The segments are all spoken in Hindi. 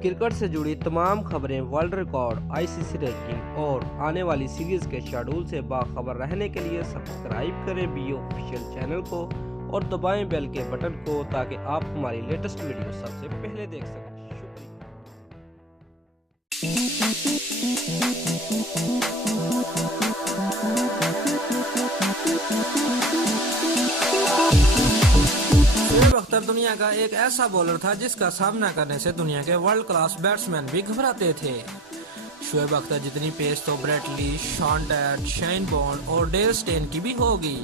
क्रिकेट से जुड़ी तमाम खबरें, वर्ल्ड रिकॉर्ड, आईसीसी रैंकिंग और आने वाली सीरीज के शेड्यूल से बाखबर रहने के लिए सब्सक्राइब करें बी ऑफिशियल चैनल को और दबाएं बेल के बटन को ताकि आप हमारी लेटेस्ट वीडियो सबसे पहले देख सकें। शोएब अख्तर दुनिया का एक ऐसा बॉलर था जिसका सामना करने से दुनिया के वर्ल्ड क्लास बैट्समैन भी घबराते थे। शोएब अख्तर जितनी पेस तो Brett Lee, Shaun Tait, Shane बॉर्न और डेल स्टेन की भी होगी,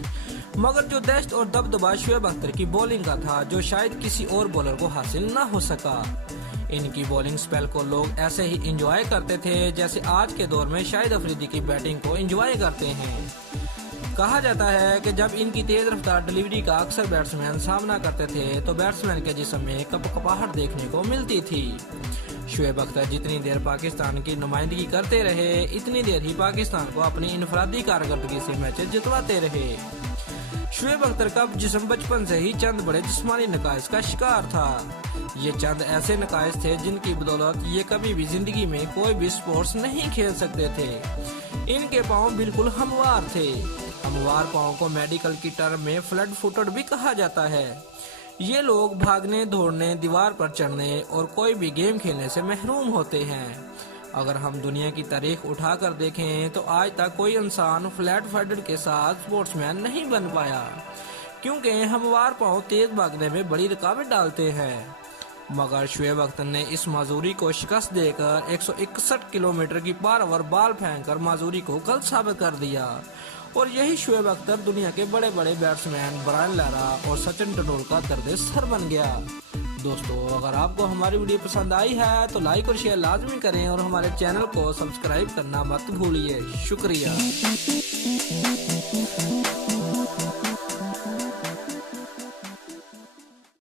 मगर जो दहशत और दबदबा शोएब अख्तर की बॉलिंग का था जो शायद किसी और बॉलर को हासिल न हो सका। इनकी बॉलिंग स्पेल को लोग ऐसे ही एंजॉय करते थे जैसे आज के दौर में शाहिद अफरीदी की बैटिंग को एंजॉय करते हैं। कहा जाता है कि जब इनकी तेज रफ्तार डिलीवरी का अक्सर बैट्समैन सामना करते थे तो बैट्समैन के जिस्म में कपकपाहट देखने को मिलती थी। शोएब अख्तर जितनी देर पाकिस्तान की नुमाइंदगी करते रहे इतनी देर ही पाकिस्तान को अपनी इनफरादी कारकर्दगी से मैचेस जितवाते रहे। शोएब अख्तर का जिस्म बचपन से ही चंद बड़े जिस्मानी नकाइस का शिकार था। ये चंद ऐसे नकाइस थे जिनकी बदौलत ये कभी भी जिंदगी में कोई भी स्पोर्ट्स नहीं खेल सकते थे। इनके पाँव बिल्कुल हमवार थे। हमवार पाँव को मेडिकल की टर्म में फ्लड फुटेड भी कहा जाता है। ये लोग भागने, दौड़ने, दीवार पर चढ़ने और कोई भी गेम खेलने से महरूम होते हैं। अगर हम दुनिया की तारीख उठाकर देखें तो आज तक कोई इंसान फ्लैट फुटेड के साथ स्पोर्ट्समैन नहीं बन पाया, क्योंकि हमवार पाँव तेज भागने में बड़ी रुकावट डालते हैं। मगर शोएब अख्तर ने इस माजूरी को शिकस्त देकर 161 किलोमीटर की पार ओवर बॉल फेंककर माजूरी को गलत साबित कर दिया और यही शोएब अख्तर दुनिया के बड़े बड़े बैट्समैन ब्रायन लारा और सचिन तेंदुलकर का दर्द सर बन गया। दोस्तों, अगर आपको हमारी वीडियो पसंद आई है तो लाइक और शेयर लाजमी करें और हमारे चैनल को सब्सक्राइब करना मत भूलिए। शुक्रिया।